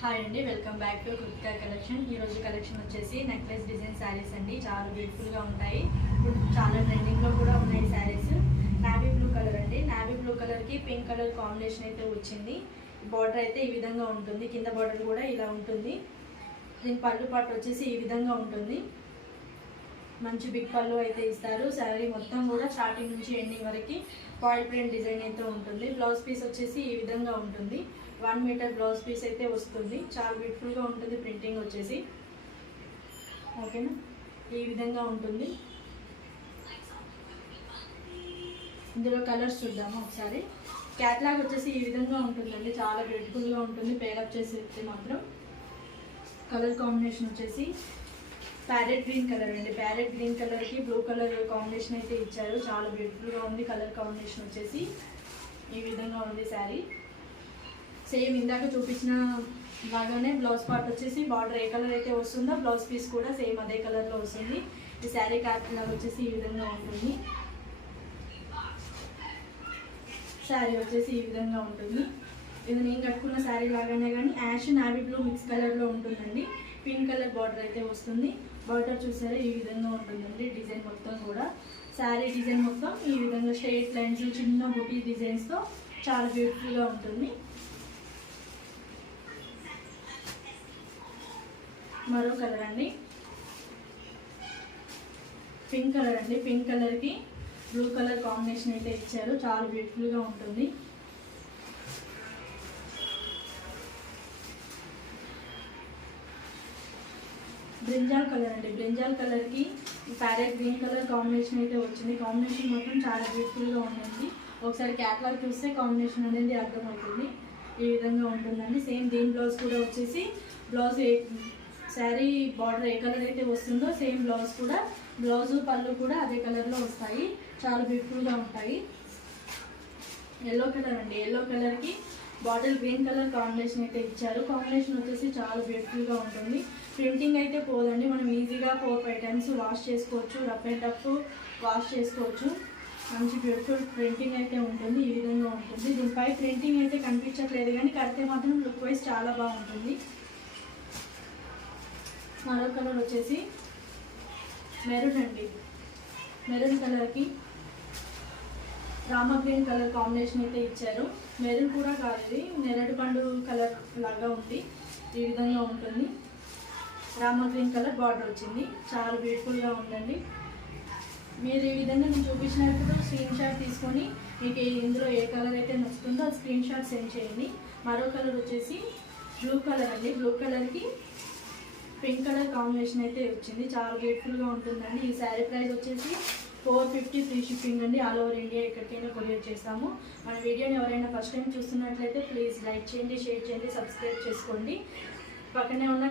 Hi అండి, welcome back to Kritika collection. ఈరోజు collection వచ్చేసి నెక్లెస్ డిజైన్ శారీస్ అండి. చాలా బ్యూటిఫుల్గా ఉంటాయి. ఇప్పుడు చాలా ట్రెండింగ్లో కూడా ఉన్నాయి శారీస్. నావీ బ్లూ కలర్ అండి. నావీ బ్లూ కలర్కి పింక్ కలర్ కాంబినేషన్ అయితే వచ్చింది. బార్డర్ అయితే ఈ విధంగా ఉంటుంది. కింద బార్డర్ కూడా ఇలా ఉంటుంది. దీని పళ్ళు పాటు వచ్చేసి ఈ విధంగా ఉంటుంది. మంచి బిగ్ పళ్ళు అయితే ఇస్తారు. శారీ మొత్తం కూడా స్టార్టింగ్ నుంచి ఎండింగ్ వరకు ఫాయిల్ ప్రింట్ డిజైన్ అయితే ఉంటుంది. బ్లౌజ్ పీస్ వచ్చేసి ఈ విధంగా ఉంటుంది. 1 మీటర్ బ్లౌజ్ పీస్ అయితే వస్తుంది. చాలా బ్యూటిఫుల్గా ఉంటుంది. ప్రింటింగ్ వచ్చేసి ఓకేనా, ఈ విధంగా ఉంటుంది. ఇందులో కలర్స్ చూద్దాము ఒకసారి. క్యాట్లాగ్ వచ్చేసి ఈ విధంగా ఉంటుందండి. చాలా బ్యూటిఫుల్గా ఉంటుంది. పేరప్ చేసి మాత్రం కలర్ కాంబినేషన్ వచ్చేసి ప్యారెట్ గ్రీన్ కలర్ అండి. ప్యారెట్ గ్రీన్ కలర్కి బ్లూ కలర్ కాంబినేషన్ అయితే ఇచ్చారు. చాలా బ్యూటిఫుల్గా ఉంది. కలర్ కాంబినేషన్ వచ్చేసి ఈ విధంగా ఉంది. శారీ సేమ్ ఇందాక చూపించిన లాగానే బ్లౌజ్ పార్ట్ వచ్చేసి బార్డర్ ఏ కలర్ అయితే వస్తుందో బ్లౌజ్ పీస్ కూడా సేమ్ అదే కలర్లో వస్తుంది. ఈ శారీ క్యాట్లాగ్ వచ్చేసి ఈ విధంగా ఉంటుంది. శారీ వచ్చేసి ఈ విధంగా ఉంటుంది. ఇది నేను కట్టుకున్న శారీ లాగానే కానీ యాష్ నావీ బ్లూ మిక్స్ కలర్లో ఉంటుందండి. పింక్ కలర్ బార్డర్ అయితే వస్తుంది. బార్డర్ చూసారా ఈ విధంగా ఉంటుందండి. డిజైన్ మొత్తం కూడా శారీ డిజైన్ మొత్తం ఈ విధంగా స్ట్రైట్ లైన్స్ చిన్న బుటీ డిజైన్స్తో చాలా బ్యూటిఫుల్గా ఉంటుంది. మరో కలర్ అండి, పింక్ కలర్ అండి. పింక్ కలర్కి బ్లూ కలర్ కాంబినేషన్ అయితే ఇచ్చారు. చాలా బ్యూటిఫుల్గా ఉంటుంది. బ్రింజాల్ కలర్ అండి. బ్రింజాల్ కలర్కి ప్యారెట్ గ్రీన్ కలర్ కాంబినేషన్ అయితే వచ్చింది. కాంబినేషన్ మొత్తం చాలా బ్యూటిఫుల్గా ఉంటుంది. ఒకసారి క్యాట్లాగ్ చూస్తే కాంబినేషన్ అనేది అర్థమవుతుంది. ఈ విధంగా ఉంటుందండి. సేమ్ దీని బ్లౌజ్ కూడా వచ్చేసి బ్లౌజ్ శారీ బార్డర్ ఏ కలర్ అయితే వస్తుందో సేమ్ బ్లౌజ్ కూడా బ్లౌజు పళ్ళు కూడా అదే కలర్లో వస్తాయి. చాలా బ్యూటిఫుల్గా ఉంటాయి. ఎల్లో కలర్ అండి. ఎల్లో కలర్కి బాటిల్ గ్రీన్ కలర్ కాంబినేషన్ అయితే ఇచ్చారు. కాంబినేషన్ వచ్చేసి చాలా బ్యూటిఫుల్గా ఉంటుంది. ప్రింటింగ్ అయితే పోదండి. మనం ఈజీగా 4-5 టైమ్స్ వాష్ చేసుకోవచ్చు. రఫ్ అండ్ టఫ్ వాష్ చేసుకోవచ్చు. మంచి బ్యూటిఫుల్ ప్రింటింగ్ అయితే ఉంటుంది. ఈ విధంగా ఉంటుంది. దీనిపై ప్రింటింగ్ అయితే కనిపించట్లేదు కానీ కడితే మాత్రం లుక్ వైజ్ చాలా బాగుంటుంది. మరో కలర్ వచ్చేసి మెరూన్ అండి. మెరూన్ కలర్కి రామా గ్రీన్ కలర్ కాంబినేషన్ అయితే ఇచ్చారు. మెరూన్ కూడా కాదు, ఇది నెరడు పండు కలర్ లాగా ఉంది. ఈ విధంగా ఉంటుంది. రామా గ్రీన్ కలర్ బార్డర్ వచ్చింది. చాలా బ్యూటిఫుల్గా ఉందండి. మీరు ఈ విధంగా నేను చూపించినట్టు స్క్రీన్ షాట్ తీసుకొని మీకు ఇందులో ఏ కలర్ అయితే నచ్చుతుందో అది స్క్రీన్ షాట్ సెండ్ చేయండి. మరో కలర్ వచ్చేసి బ్లూ కలర్ అండి. బ్లూ కలర్కి పింక్ కలర్ కాంబినేషన్ అయితే వచ్చింది. చాలా బ్యూటిఫుల్గా ఉంటుందండి. ఈ శారీ ప్రైస్ వచ్చేసి 450 ఫ్రీ షిప్పింగ్ అండి. ఆల్ ఓవర్ ఇండియా ఎక్కడికైనా కొరియర్ చేస్తాము. మన వీడియోని ఎవరైనా ఫస్ట్ టైం చూస్తున్నట్లయితే ప్లీజ్ లైక్ చేయండి, షేర్ చేయండి, సబ్స్క్రైబ్ చేసుకోండి. పక్కనే ఉన్న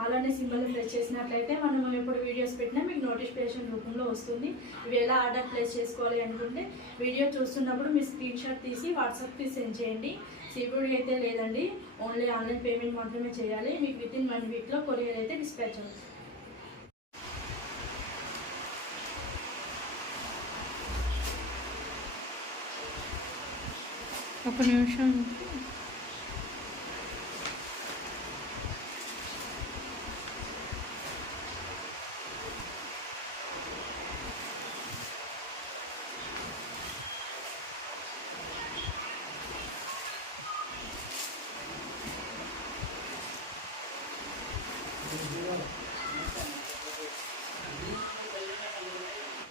ఆల్ అనే సింబల్ ప్రెస్ చేసినట్లయితే మనం ఎప్పుడు వీడియోస్ పెట్టినా మీకు నోటిఫికేషన్ రూపంలో వస్తుంది. ఇవి ఎలా ఆర్డర్ ప్లేస్ చేసుకోవాలి అనుకుంటే వీడియో చూస్తున్నప్పుడు మీ స్క్రీన్ షాట్ తీసి వాట్సాప్కి సెండ్ చేయండి. సిబిడి అయితే లేదండి, ఓన్లీ ఆన్లైన్ పేమెంట్ మాత్రమే చేయాలి. మీకు వితిన్ 1 వీక్లో కొరియర్ అయితే డిస్పాచ్ అవుతుంది. ఒక నిమిషం.